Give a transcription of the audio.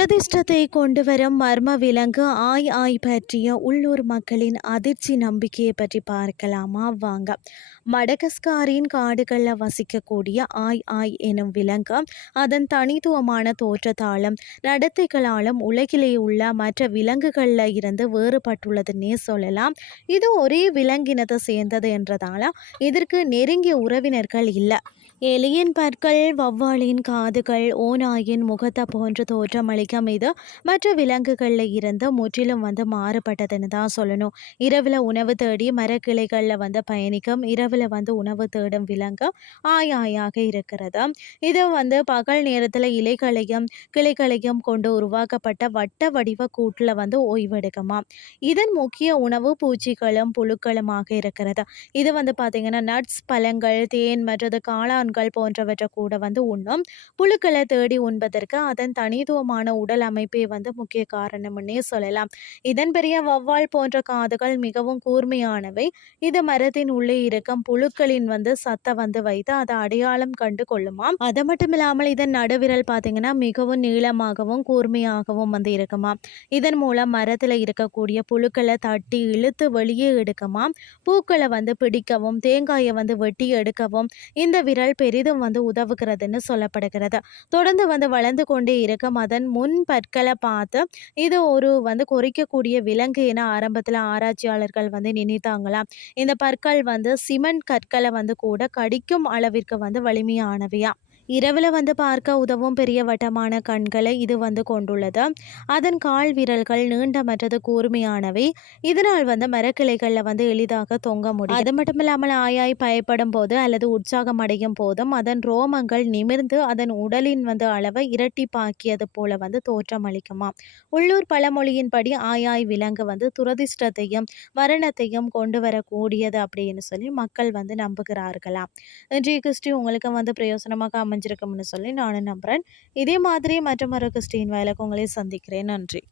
பிரதிஷ்டத்தை கொண்டு வரும் மர்ம விலங்கு ஆய் ஆய் பற்றிய உள்ளூர் மக்களின் அதிர்ச்சி நம்பிக்கையை பற்றி பார்க்கலாமா? வாங்க. மடகஸ்காரின் காடுகளில் வசிக்கக்கூடிய ஆய் ஆய் எனும் விலங்கு அதன் தனித்துவமான தோற்றத்தாலும் நடத்தைகளாலும் உலகிலே உள்ள மற்ற விலங்குகளில் இருந்து வேறுபட்டுள்ளதுன்னே சொல்லலாம். இது ஒரே விலங்கினத்தை சேர்ந்தது என்றதால இதற்கு நெருங்கிய உறவினர்கள் இல்லை. எலியின் பற்கள் வௌவாலின் காதுகள் ஓநாயின் முகத்தை போன்று தோற்றமளிக்கும் இது. மற்ற விலங்குகளில் இருந்து முற்றிலும் வந்து மாறுபட்டதுன்னு தான் சொல்லணும். இரவில் உணவு தேடி மரக்கிளைகளில் வந்து பயணிக்கும். இரவில் வந்து உணவு தேடும் விலங்கு ஆய் ஆயாக இருக்கிறது. இது வந்து பகல் நேரத்தில் இலைகளையும் கிளைகளையும் கொண்டு உருவாக்கப்பட்ட வட்ட வடிவ கூட்டில் வந்து ஓய்வெடுக்குமா. இதன் முக்கிய உணவு பூச்சிகளும் புழுக்களுமாக இருக்கிறது. இது வந்து பார்த்திங்கன்னா நட்ஸ் பழங்கள் தேன் மற்றது காளான்கள் போன்றவற்றை கூட வந்து உண்ணும். புழுக்களை தேடி உண்பதற்கு அதன் தனித்துவமான உடல் அமைப்பே வந்து முக்கிய காரணம்னே சொல்லலாம். இதன் பெரிய வவ்வால் போன்ற காதுகள் மிகவும் கூர்மையானவை. இது மரத்தின் உள்ளே இருக்கும் புழுக்களின் வந்து சத்தை வந்து வைத்து அதை அடையாளம் கண்டு கொள்ளுமாம். அது மட்டும் இல்லாமல் இதன் நடுவிரல் பார்த்தீங்கன்னா மிகவும் நீளமாகவும் கூர்மையாகவும் வந்து இருக்குமாம். இதன் மூலம் மரத்தில் இருக்கக்கூடிய புழுக்களை தட்டி இழுத்து வெளியே எடுக்குமாம். பூக்களை வந்து பிடிக்கவும் தேங்காயை வந்து வெட்டி எடுக்கவும் இந்த விரல் பெரிதும் வந்து உதவுகிறதுன்னு சொல்லப்படுகிறது. தொடர்ந்து வந்து வளர்ந்து கொண்டே இருக்கும் அதன் முன் பற்களை பார்த்து இது ஒரு வந்து குறைக்கக்கூடிய விலங்கு என ஆரம்பத்தில் ஆராய்ச்சியாளர்கள் வந்து நினைத்தாங்களாம். இந்த பற்கள் வந்து சிமெண்ட் கற்களை வந்து கூட கடிக்கும் அளவிற்கு வந்து வலிமையானவையா இரவில் வந்து பார்க்க உதவும் பெரிய வட்டமான கண்களை இது வந்து கொண்டுள்ளது. அதன் கால் விரல்கள் நீண்ட மற்றது கூர்மையானவை. இதனால் வந்து மரக்கிளைகளில் வந்து எளிதாக தொங்க முடியும். அது மட்டும் இல்லாமல் ஆயாய் பயப்படும் போது அல்லது உற்சாகம் அடையும் போதும் அதன் ரோமங்கள் நிமிர்ந்து அதன் உடலின் வந்து அளவை இரட்டிப்பாக்கியது போல வந்து தோற்றம் அளிக்குமா. உள்ளூர் பழமொழியின்படி ஆயாய் விலங்கு வந்து துரதிர்ஷ்டத்தையும் மரணத்தையும் கொண்டு வரக்கூடியது அப்படின்னு சொல்லி மக்கள் வந்து நம்புகிறார்களாம். இன்றைய கிறிஸ்டி உங்களுக்கு வந்து பிரயோசனமாக அமைஞ்சிருக்கும்னு சொல்லி நானும் நம்புகிறேன் இதே மாதிரி மற்றொரு கிறிஸ்டின் வயலுக்கு உங்களை சந்திக்கிறேன். நன்றி.